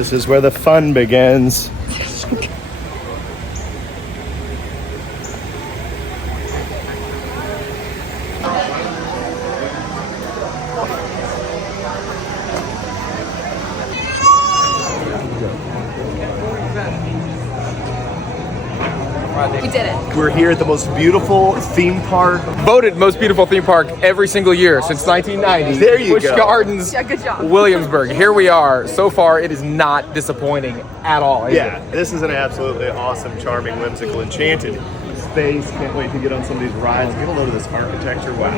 This is where the fun begins. We did it. We're here at the most beautiful theme park. Voted most beautiful theme park every single year since 1990. There you Busch go. Gardens, Yeah, good job. Williamsburg. Here we are. So far, it is not disappointing at all. is Yeah, it? this is an absolutely awesome, charming, whimsical, enchanted space. Can't wait to get on some of these rides. Get a load of this architecture. Wow.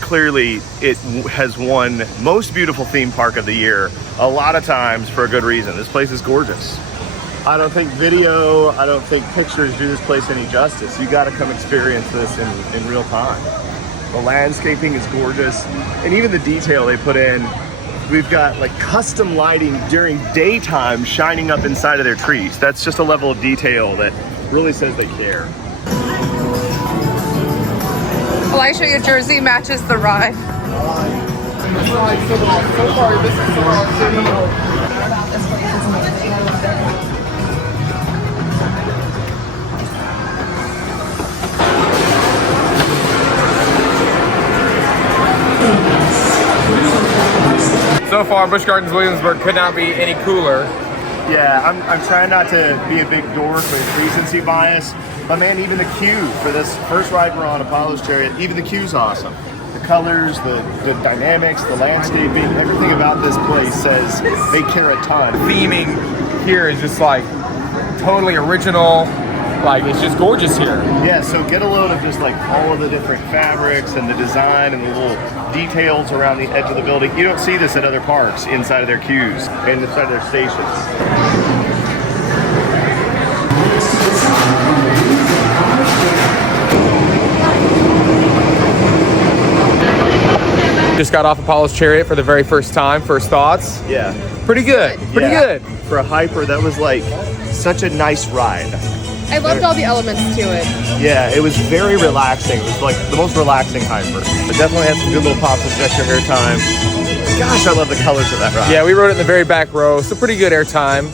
Clearly, it has won most beautiful theme park of the year a lot of times for a good reason. This place is gorgeous. I don't think video, I don't think pictures do this place any justice. You got to come experience this in real time. The landscaping is gorgeous, and even the detail they put in. We've got like custom lighting during daytime shining up inside of their trees. That's just a level of detail that really says they care. Elisha, your jersey matches the ride. So far, Busch Gardens Williamsburg could not be any cooler. Yeah, I'm trying not to be a big dork with recency bias, but man, even the queue for this first ride we're on, Apollo's Chariot, even the queue's awesome. The colors, the dynamics, the landscaping, everything about this place says they care a ton. Theming here is just like totally original. Like, it's just gorgeous here. Yeah, so get a load of just like all of the different fabrics and the design and the little details around the edge of the building. You don't see this at other parks inside of their queues and inside of their stations. Just got off Apollo's Chariot for the very first time. First thoughts? Yeah. Pretty good. Pretty good. For a hyper, that was like such a nice ride. I loved all the elements to it. Yeah, it was very relaxing. It was like the most relaxing hyper. It definitely had some good little pops of extra airtime. Gosh, I love the colors of that ride. Yeah, we rode it in the very back row, so pretty good airtime.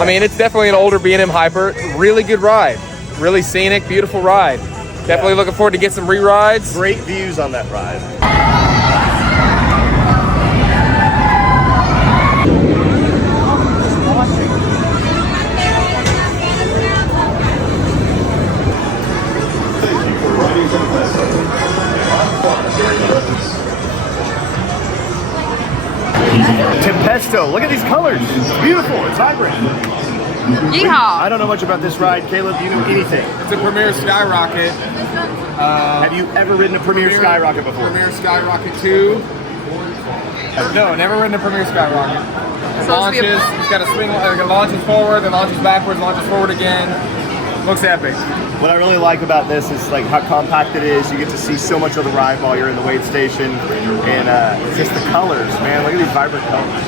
I mean, it's definitely an older B&M hyper. Really good ride. Really scenic, beautiful ride. Definitely looking forward to get some re-rides. Great views on that ride. Tempesto, look at these colors. It's beautiful, it's vibrant. Yeehaw! I don't know much about this ride. Caleb, do you know anything? It's a Premier Skyrocket. Have you ever ridden a Premier Skyrocket before? Premier Skyrocket 2. No, never ridden a Premier Skyrocket. It launches, it's got a swing, it launches forward, then launches backwards, launches forward again. Looks epic. What I really like about this is like how compact it is. You get to see so much of the ride while you're in the wait station, and it's just the colors, man. Look at these vibrant colors.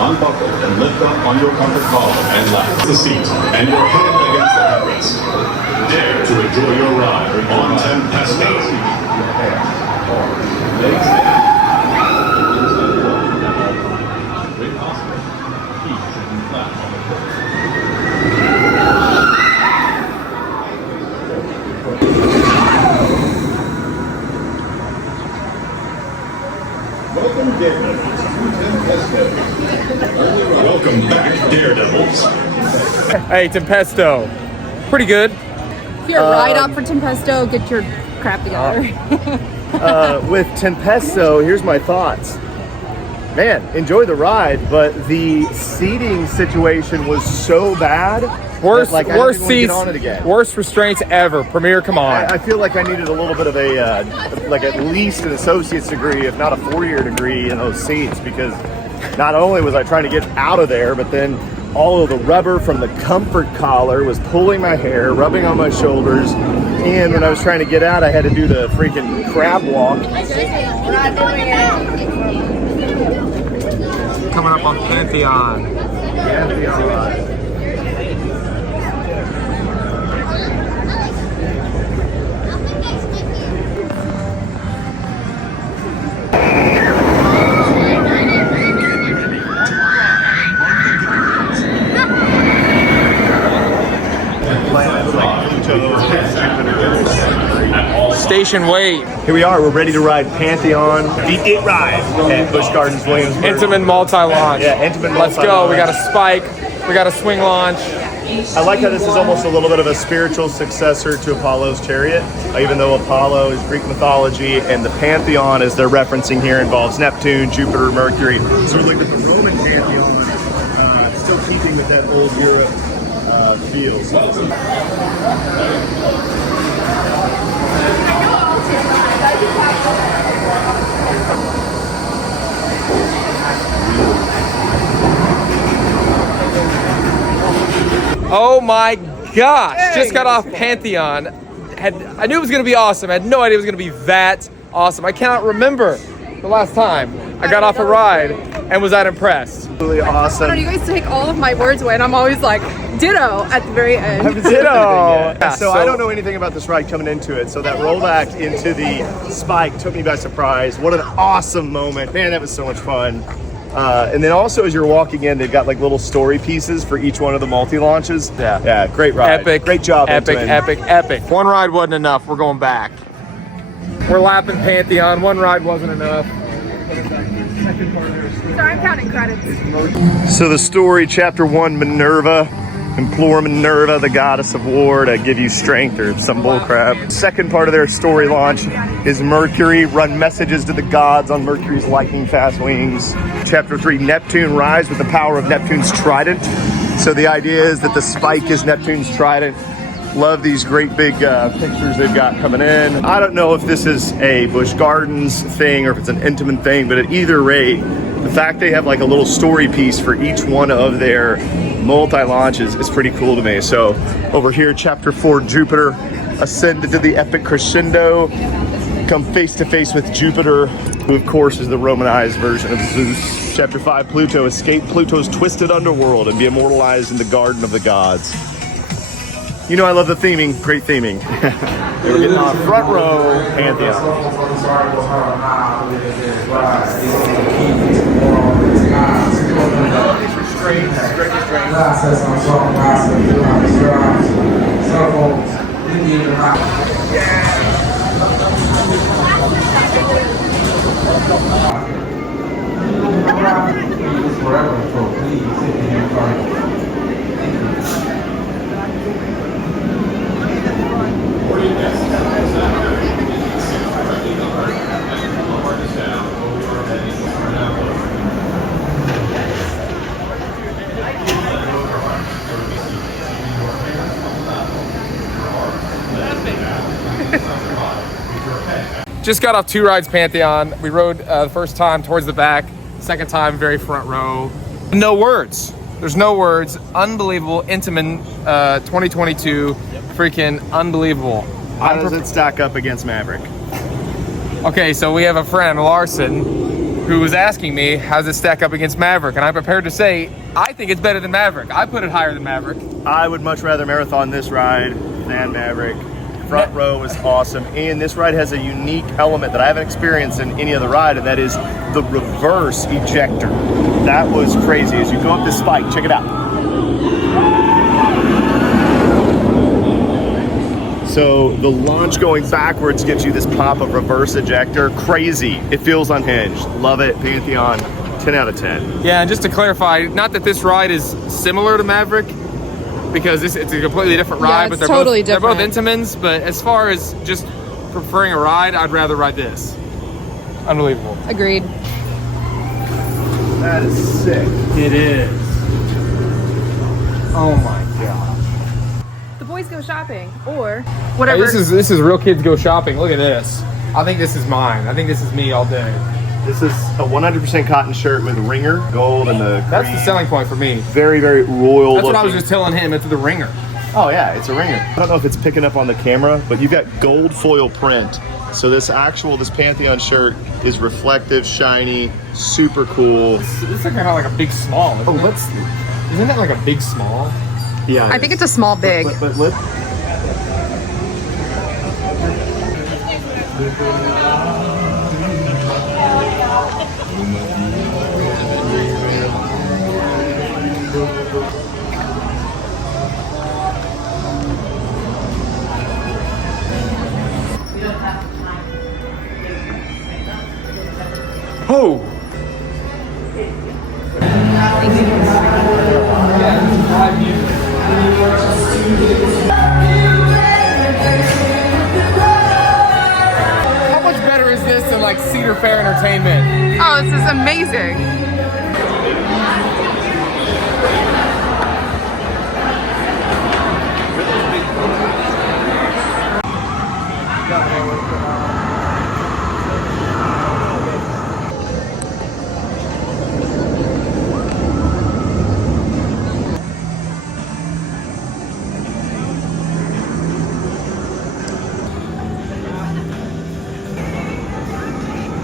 Unbuckle and lift up on your comfort collar and lap the seat and your head against the headrest. Dare to enjoy your ride on Tempesto. Welcome back, Daredevils. Hey, Tempesto. Pretty good. If you're a ride up for Tempesto, get your crap together. With Tempesto, here's my thoughts. Man, enjoy the ride, but the seating situation was so bad Worst, Like, I worst didn't even seats, get on it again. worst restraints ever. Premier, come on. I feel like I needed a little bit of a, like at least an associate's degree, if not a 4-year degree in those seats, because not only was I trying to get out of there, but then all of the rubber from the comfort collar was pulling my hair, rubbing on my shoulders, and when I was trying to get out, I had to do the freaking crab walk. Coming up on Pantheon. Station wait. Here we are, we're ready to ride Pantheon, the It Ride at Busch Gardens, Williamsburg. Intamin multi-launch. Yeah, Intamin Let's go. We got a spike. We got a swing launch. I like how this is almost a little bit of a spiritual successor to Apollo's chariot, even though Apollo is Greek mythology and the Pantheon, as they're referencing here, involves Neptune, Jupiter, Mercury. So we're looking at the Roman Pantheon, still keeping with that old Europe feel. Oh my gosh! Just got off Pantheon. I knew it was gonna be awesome. I had no idea it was gonna be that awesome. I cannot remember the last time I got off a ride and was that impressed. Absolutely awesome. You guys take all of my words away, and I'm always like, ditto at the very end. Ditto. Yeah, so I don't know anything about this ride coming into it. So that rollback into the spike took me by surprise. What an awesome moment. Man, that was so much fun. And then also as you're walking in, they've got like little story pieces for each one of the multi-launches. Yeah, great ride. Epic. Great job. Epic, Intamin. epic, epic. One ride wasn't enough. We're going back. We're lapping Pantheon. One ride wasn't enough. Sorry, I'm counting credits. So the story, chapter 1, Minerva. Implore Minerva, the goddess of war, to give you strength or some bullcrap. Second part of their story launch is Mercury. Run messages to the gods on Mercury's lightning fast wings. Chapter 3, Neptune. Rise with the power of Neptune's trident. So the idea is that the spike is Neptune's trident. Love these great big pictures they've got coming in. I don't know if this is a Busch Gardens thing or if it's an Intamin thing, but at either rate, the fact they have like a little story piece for each one of their multi-launches is pretty cool to me. So over here, chapter 4, Jupiter ascended to the epic crescendo, come face to face with Jupiter, who of course is the Romanized version of Zeus. Chapter 5, Pluto. Escape Pluto's twisted underworld and be immortalized in the garden of the gods. You know I love the theming, great theming. We're getting on front row Pantheon. Just got off 2 rides Pantheon. We rode the first time towards the back, second time very front row. No words. There's no words. Unbelievable. Intamin 2022. Freaking unbelievable. How does it stack up against Maverick? Okay, so we have a friend, Larson, who was asking me, how's it stack up against Maverick? And I'm prepared to say, I think it's better than Maverick. I put it higher than Maverick. I would much rather marathon this ride than Maverick. Front row was awesome, and this ride has a unique element that I haven't experienced in any other ride, and that is the reverse ejector. That was crazy. As you go up this spike, check it out. So the launch going backwards gives you this pop of reverse ejector. Crazy. It feels unhinged. Love it. Pantheon, 10 out of 10. Yeah, and just to clarify, not that this ride is similar to Maverick, because it's a completely different ride, but they're totally both different. They're both Intamins. But as far as just preferring a ride, I'd rather ride this. Unbelievable. Agreed. That is sick. It is. Oh my gosh. go shopping or Hey, whatever. this is real kids go shopping. Look at this. I think this is mine. I think this is me all day. This is a 100% cotton shirt with ringer, gold, and the That's green. the selling point for me. Very, very royal That's what I was looking. just telling him. It's the ringer. Oh yeah, it's a ringer. I don't know if it's picking up on the camera, but you've got gold foil print. So this Pantheon shirt is reflective, shiny, super cool. This is kind of like a big small. Oh, let's. Isn't that like a big small? Yeah. I think it's a small big. But let's. Oh. How much better is this than like Cedar Fair Entertainment? Oh, this is amazing.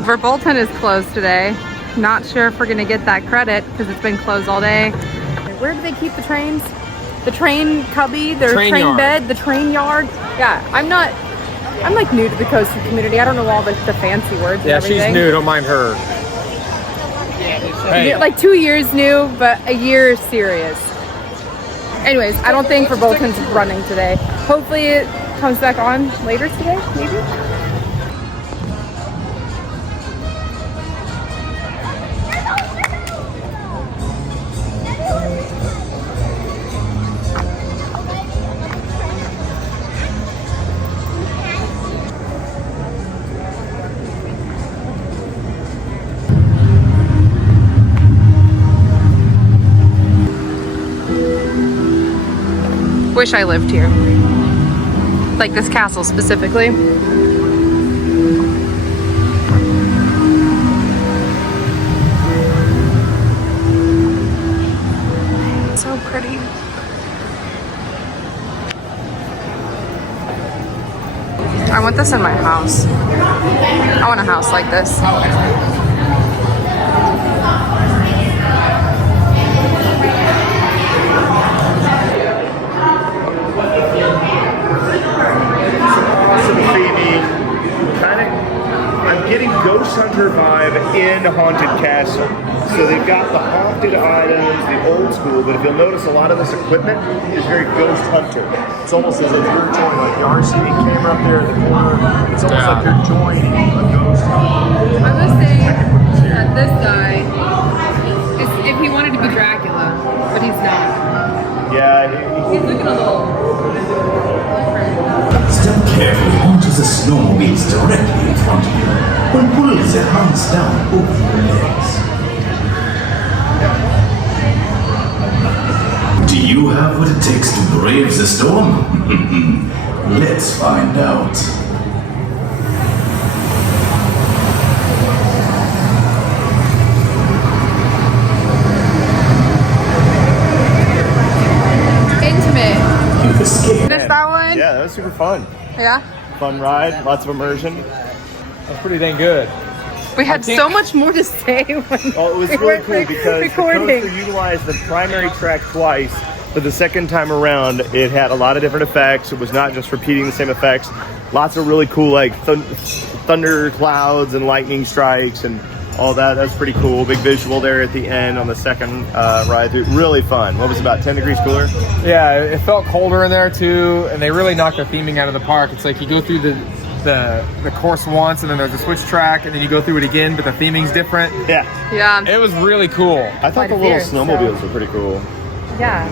Verbolten is closed today. Not sure if we're gonna get that credit because it's been closed all day. Where do they keep the trains? The train cubby, their Train train yard. bed, the train yard. Yeah, I'm like new to the coastal community. I don't know all the fancy words and Yeah, everything. she's new. Don't mind her. Hey, Like 2 years new, but a year serious. Anyways, I don't think Verbolten's running today. Hopefully it comes back on later today, maybe? Wish I lived here. Like this castle specifically. So pretty. I want this in my house. I want a house like this. Awesome theming. I'm getting Ghost Hunter vibe in Haunted Castle. So they've got the haunted items, the old school, but if you'll notice, a lot of this equipment is very Ghost Hunter. It's almost as if you're joining, like the RC camera up there in the corner. It's almost like you're joining a Ghost Hunter. I was saying that this guy is if he wanted to be Dracula, but he's not. Yeah, He's looking a little. Step carefully onto the snowmobiles directly in front of you. Then pull the hands down over your legs. Do you have what it takes to brave the storm? Let's find out. Intimate. You've escaped. Missed that one? yeah, that was super fun. Yeah. Fun ride, lots of immersion. that's pretty dang good. We had so much more to say when Oh, it was we really weren't cool because recording. the coaster utilized the primary track twice, but the second time around, it had a lot of different effects. It was not just repeating the same effects. Lots of really cool, like thunder clouds and lightning strikes and all that. That's pretty cool. Big visual there at the end on the second ride through. Really fun. What was it, about 10 degrees cooler? Yeah, it felt colder in there too, and they really knocked the theming out of the park. It's like you go through the course once, and then there's a switch track, and then you go through it again, but the theming's different. Yeah. Yeah. It was really cool. I thought Quite the a little few, snowmobiles so- were pretty cool. Yeah.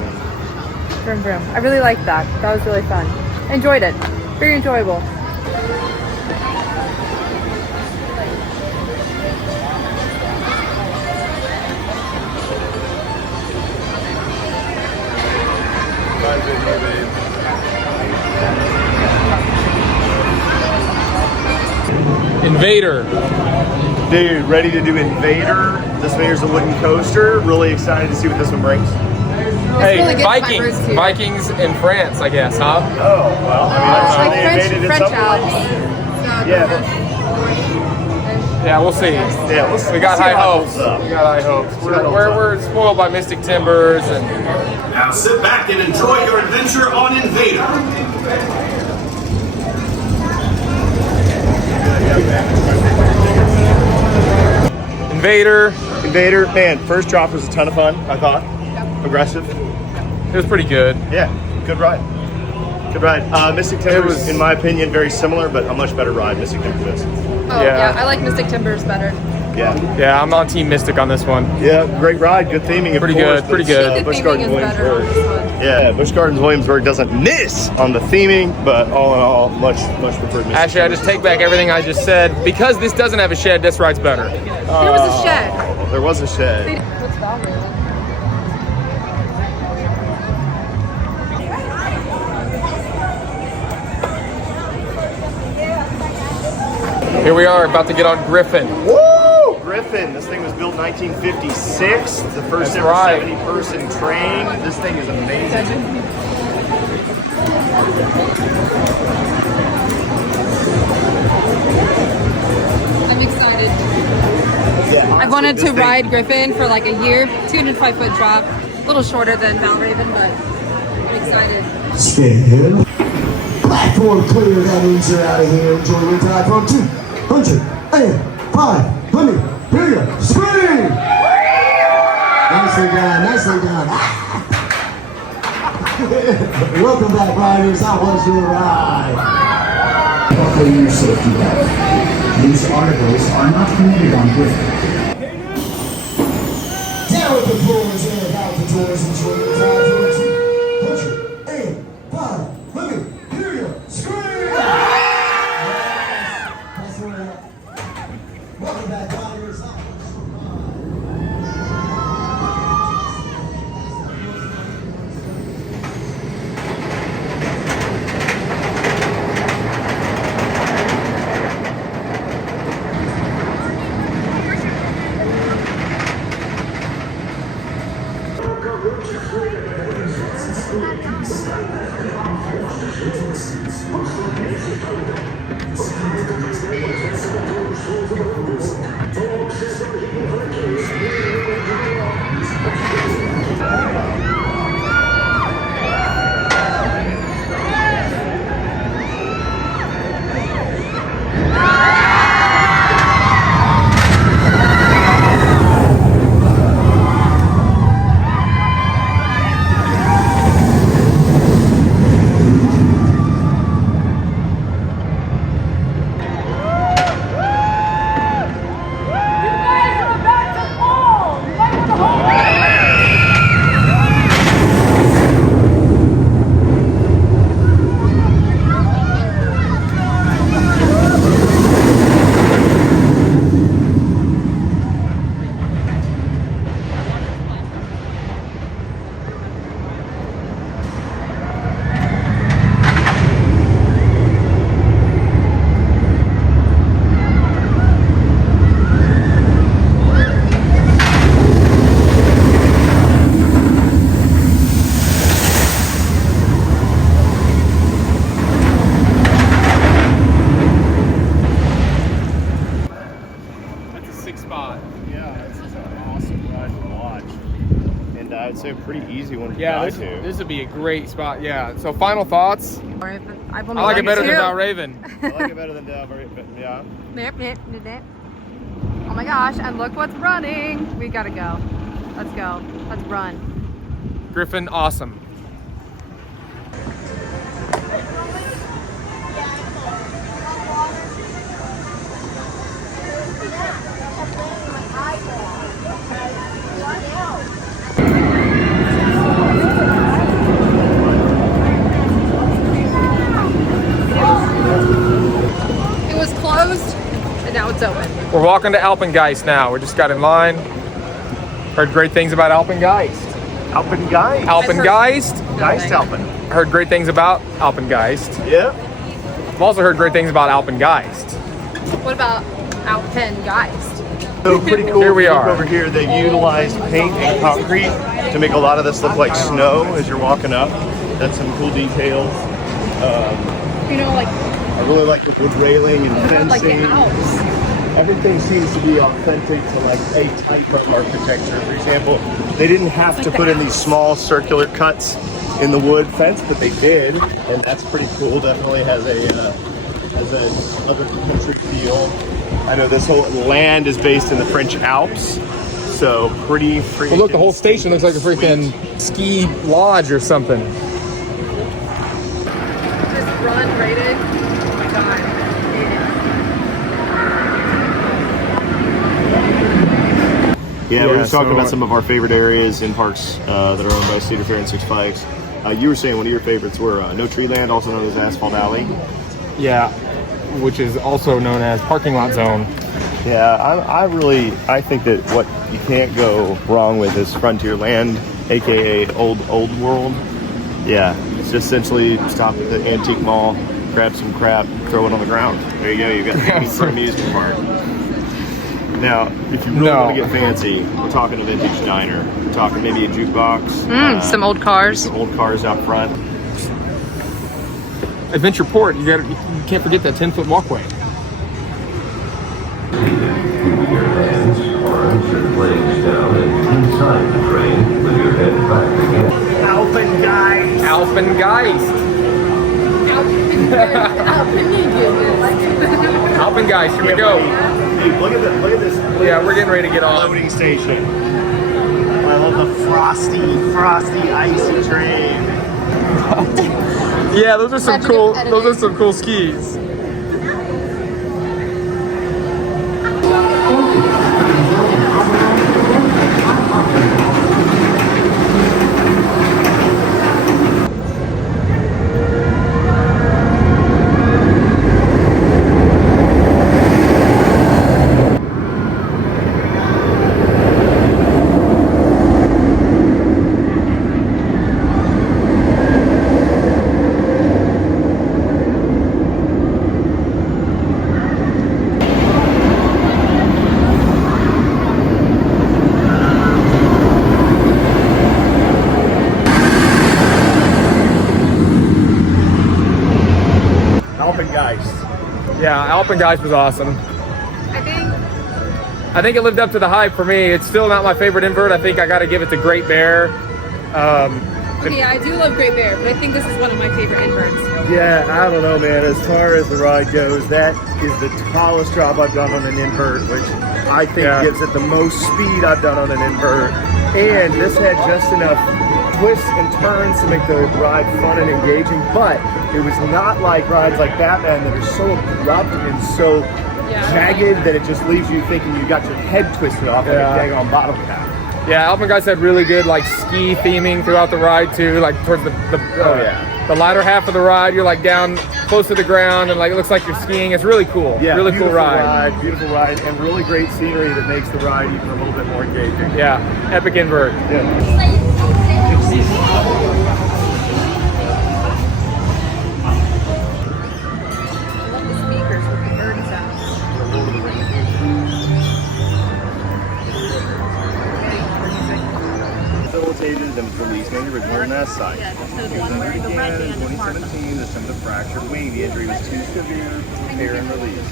Vroom vroom. I really liked that. That was really fun. Enjoyed it. Very enjoyable. Invader. Dude, ready to do Invader. This Invader's a wooden coaster. Really excited to see what this one brings. Hey, really good Vikings. climbers, too. Vikings in France, I guess, huh? Oh, well, I mean, Like I'm sure they invaded French at some Alps. point. Yeah, Yeah, we'll see. yeah, we'll see. We got We'll see high how it hopes. holds up. We got high hopes. how it holds up. We're spoiled by Mystic Timbers and Now sit back and enjoy your adventure on Invader. Invader. Invader, man, first drop was a ton of fun, I thought. Aggressive. It was pretty good. Yeah, good ride. Good ride. Mystic Timbers, was- in my opinion, very similar, but a much better ride, Mystic Timbers is. Oh, Yeah. yeah. I like Mystic Timbers better. Yeah. Yeah, I'm on Team Mystic on this one. Yeah, great ride, good theming, of Pretty course, good, pretty but, good. The Busch theming Gardens is better on Williamsburg. this one. Yeah, Busch Gardens Williamsburg doesn't miss on the theming, but all in all, much preferred Mystic Actually, I Timbers. just take back everything I just said. Because this doesn't have a shed, this ride's better. There was a shed. There was a shed. What's that really? Here we are, about to get on Griffin. Woo! Griffin. This thing was built in 1956. It's the first That's ever right. 70-person train. This thing is amazing. I'm excited. Yeah, I've wanted honestly, to this thing- ride Griffin for like a year. 205-foot drop. A little shorter than Valraven, but I'm excited. Scared. Platform clear, that means you're out of here. Enjoy your platform 205. Let me hear you scream! Nicely done, nicely done. Welcome back, riders. How was your ride? Buckle your safety belt. These articles are not permitted on Griffin. Down with the floors and about the doors. Enjoy your platform 205. Let me hear you scream! That's right. Welcome back, riders. How was your ride? That's a 6 spot. Yeah, this is an awesome ride to watch. And I'd say a pretty easy one to Yeah, ride this, to. this would be a great spot. Yeah. So final thoughts. I've I only like it ridden better than two. Valraven. I like it better than Delaware, but yeah. Oh my gosh, and look what's running. We gotta go. Let's go. Let's run. Griffin, awesome. It was closed, and now it's open. We're walking to Alpengeist now. We just got in line. Heard great things about Alpengeist. Alpengeist. Alpengeist. Geist Alpen. Heard great things about Alpengeist. Yeah. I've also heard great things about Alpengeist. What about Alpengeist? So pretty cool. Here we Look are. Over here, they utilized paint and concrete to make a lot of this look like snow as you're walking up. That's some cool details. You know, like I really like the wood railing and fencing. like the Alps. Everything seems to be authentic to like a type of architecture. For example, they didn't have to put in these small circular cuts in the wood fence, but they did, and that's pretty cool. Definitely has a other country feel. I know this whole land is based in the French Alps, so pretty freaking. Well, look, the whole station looks like a freaking ski lodge or something. This run rated. Oh my god. Yeah, we're just talking so- about some of our favorite areas in parks that are owned by Cedar Fair and Six Flags. You were saying one of your favorites were No Tree Land, also known as Asphalt Alley. Yeah, which is also known as parking lot zone. Yeah, I think that what you can't go wrong with is Frontierland, aka Old World. Yeah, it's just essentially stop at the antique mall, grab some crap, throw it on the ground. There you go. You got the for amusement park. Now, if you really want to get fancy, we're talking a vintage diner. We're talking maybe a jukebox. Some old cars. Some old cars out front. Adventure Port, you can't forget that 10-foot walkway. Alpengeist. Alpengeist, here we go. Hey, look at this. Yeah, we're getting ready to get on. Loading station. I love the frosty, icy train. Yeah, those are some Magic cool. of editing. Those are some cool skis. Alpengeist. Yeah, Alpengeist was awesome. I think it lived up to the hype for me. It's still not my favorite invert. I think I got to give it to Great Bear. Okay, I do love Great Bear, but I think this is one of my favorite inverts. Yeah, I don't know, man. As far as the ride goes, that is the tallest drop I've done on an invert, which I think gives it the most speed I've done on an invert. And this had just enough twists and turns to make the ride fun and engaging, but it was not like rides like Batman that are so abrupt and so jagged that it just leaves you thinking you got your head twisted off like a daggone bottom cap. Yeah, Alpengeist had really good like ski theming throughout the ride too. Like towards the latter half of the ride, you're like down close to the ground and like it looks like you're skiing. It's really cool. Yeah, really cool ride. Beautiful ride, and really great scenery that makes the ride even a little bit more engaging. Yeah, epic invert. Yeah. Facilitated and released on the original nest site. He was injured again in 2017. This time the fractured wing. The injury was too severe for repair and release.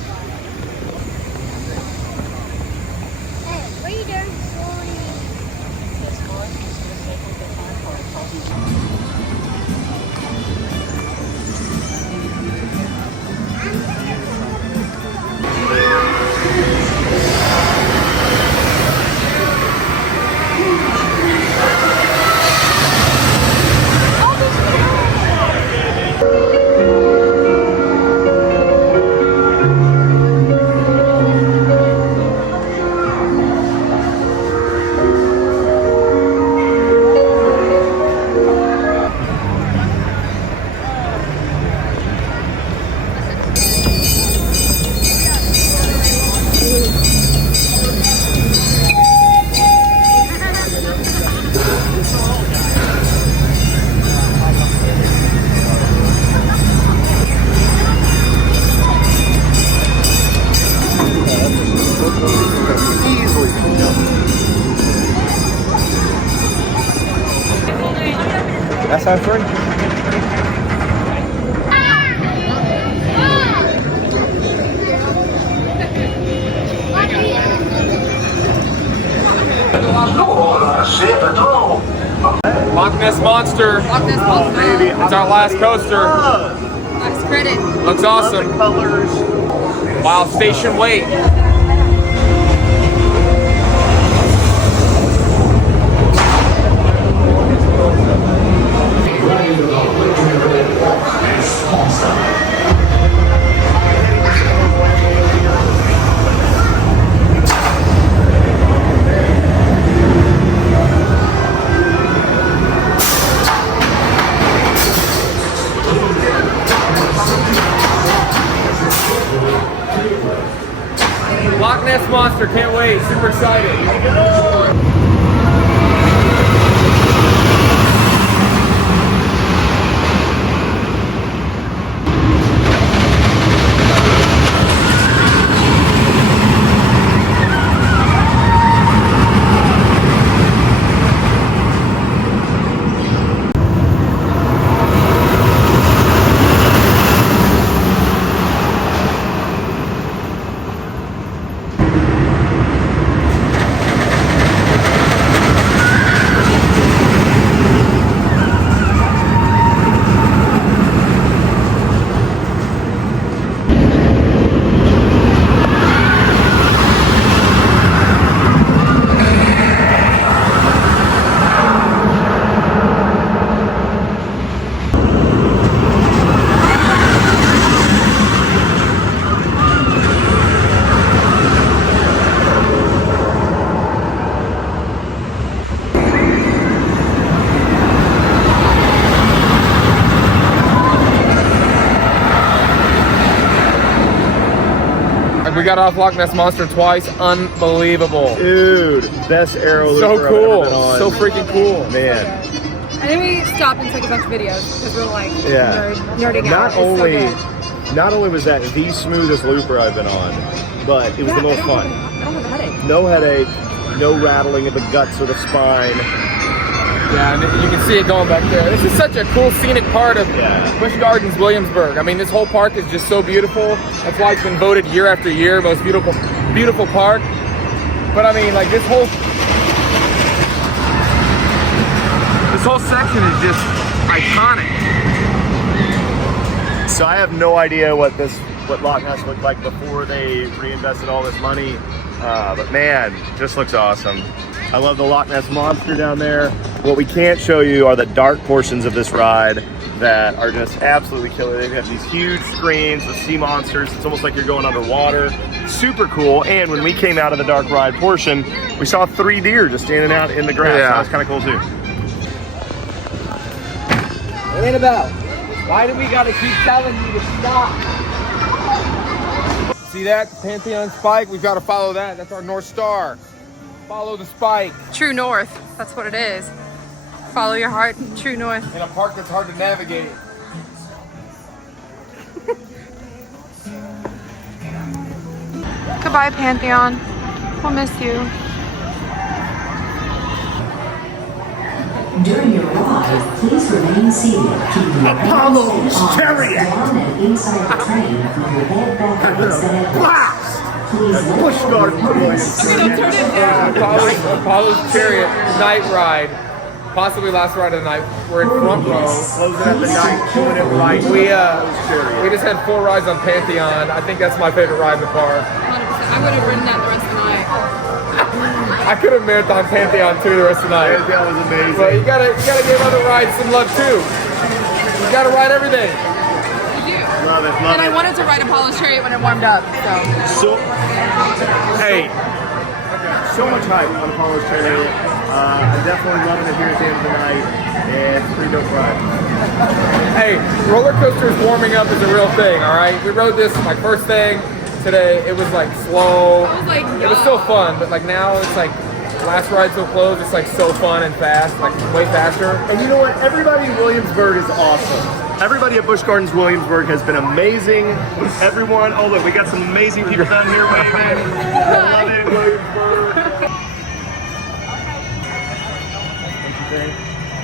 That's our friend. Loch Ness Monster. Loch Ness Oh, Monster. baby. It's our last coaster. Nice credit. Looks Love the awesome. colors. While station wait. Loch Ness Monster, can't wait. Super excited. We got off Loch Ness Monster twice. Unbelievable. Dude, best aero So looper I've cool. ever been on. So freaking cool. Man. And then we stopped and took a bunch of videos because we were like nerding out. Not It's so only, good. not only was that the smoothest looper I've been on, but it was the most fun. I don't have a headache. No headache, no rattling of the guts or the spine. Yeah, and you can see it going back there. This is such a cool scenic part of Yeah. Busch Gardens, Williamsburg. I mean, this whole park is just so beautiful. That's why it's been voted year after year most beautiful park. But I mean, like this whole section is just iconic. So I have no idea what Loch Ness looked like before they reinvested all this money. But man, just looks awesome. I love the Loch Ness Monster down there. What we can't show you are the dark portions of this ride that are just absolutely killer. They have these huge screens with sea monsters. It's almost like you're going underwater. Super cool. And when we came out of the dark ride portion, we saw 3 deer just standing out in the grass. Yeah. That was kind of cool too. It ain't about. Why do we gotta keep telling you to stop? See that? The Pantheon spike? We've got to follow that. That's our North Star. Follow the spike. True north. That's what it is. Follow your heart. True north. In a park that's hard to navigate. Goodbye, Pantheon. We'll miss you. During your ride, please remain seated, keeping your Apollo's hands chariot. down and inside the train with your head back against the headrest. Blast! Please let Busch go of Gardens, your Williamsburg. Apollo's Chariot night ride. Possibly last ride of the night. We're in front row. Closing up the night, doing it right. We just had 4 rides on Pantheon. I think that's my favorite ride in the park. 100%. I would have ridden that the rest of the night. I could have marathon Pantheon too the rest of the night. That was amazing. But you gotta give other rides some love too. You gotta ride everything. You do. Love it, love And I it. wanted to ride Apollo's Chariot when it warmed up, so. Hey, So much hype on Apollo's Chariot. I'm definitely loving it here at the end of the night. And it's a pretty dope ride. hey, roller coasters warming up is a real thing, all right? We rode this my first thing today. It was like slow. I was like, It was still fun, but like now it's like last ride so close. It's like so fun and fast, like way faster. And you know what? Everybody in Williamsburg is awesome. Everybody at Busch Gardens Williamsburg has been amazing. Everyone, oh look, we got some amazing people down here waving. I love it, Williamsburg.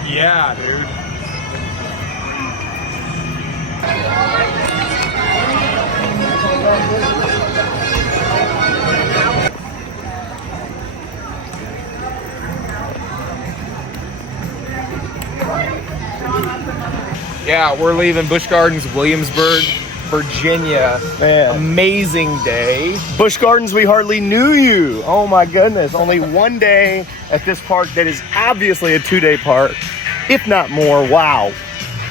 Yeah, dude. Yeah, we're leaving Busch Gardens, Williamsburg, Virginia. Man. Amazing day. Busch Gardens, we hardly knew you. Oh my goodness. Only one day at this park that is obviously a 2-day park, if not more. Wow.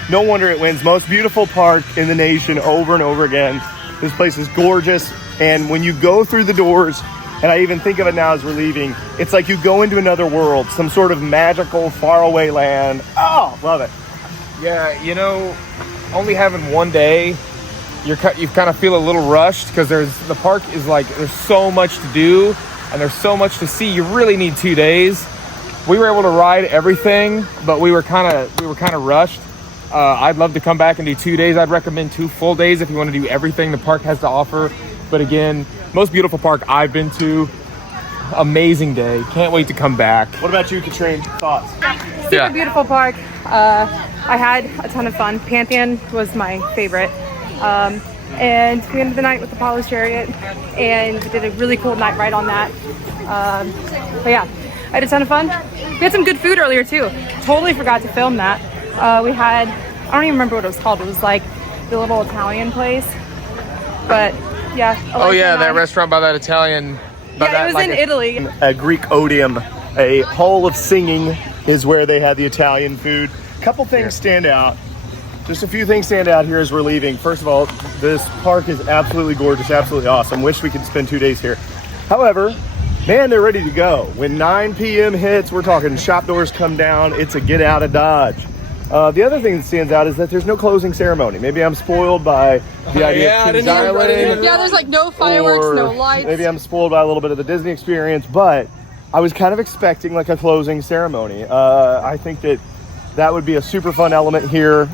No wonder it wins most beautiful park in the nation over and over again. This place is gorgeous. And when you go through the doors, and I even think of it now as we're leaving, it's like you go into another world, some sort of magical, faraway land. Oh, love it. Yeah, you know, only having one day, you kind of feel a little rushed because the park is like, there's so much to do and there's so much to see. You really need 2 days. We were able to ride everything, but we were kind of rushed. I'd love to come back and do 2 days. I'd recommend 2 full days if you want to do everything the park has to offer. But again, most beautiful park I've been to. Amazing day. Can't wait to come back. What about you, Katrine? Thoughts? Super beautiful park. I had a ton of fun. Pantheon was my favorite. And we ended the night with the Apollo Chariot and did a really cool night ride on that. But yeah, I had a ton of fun. We had some good food earlier too. Totally forgot to film that. We had, I don't even remember what it was called. It was like the little Italian place. But yeah. Oh yeah, that restaurant by that Italian. Yeah, it was in Italy. A Greek odium, a hall of singing is where they had the Italian food. A couple things stand out. Just a few things stand out here as we're leaving. First of all, this park is absolutely gorgeous, absolutely awesome. Wish we could spend 2 days here. However, man, they're ready to go. When 9 p.m. hits, we're talking shop doors come down. It's a get out of Dodge. The other thing that stands out is that there's no closing ceremony. Maybe I'm spoiled by the idea of Kings Island. Yeah, there's like no fireworks, no lights. Maybe I'm spoiled by a little bit of the Disney experience, but I was kind of expecting like a closing ceremony. I think that would be a super fun element here,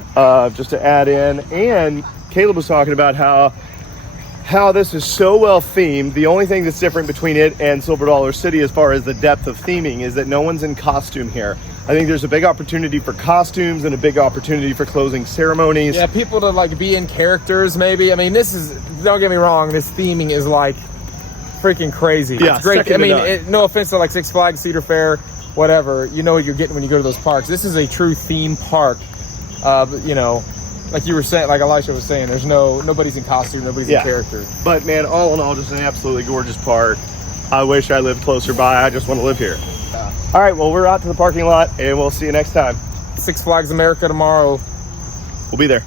just to add in. And Caleb was talking about how this is so well themed. The only thing that's different between it and Silver Dollar City as far as the depth of theming is that no one's in costume here. I think there's a big opportunity for costumes and a big opportunity for closing ceremonies. Yeah, people to like be in characters maybe. I mean, don't get me wrong, this theming is like freaking crazy. Yeah, it's great. I mean, no offense to like Six Flags, Cedar Fair, whatever. You know what you're getting when you go to those parks. This is a true theme park. You know, like you were saying, like Elisha was saying, there's nobody's in costume, nobody's in character. But man, all in all, just an absolutely gorgeous park. I wish I lived closer by. I just want to live here. All right, well, we're out to the parking lot and we'll see you next time. Six Flags America tomorrow. We'll be there.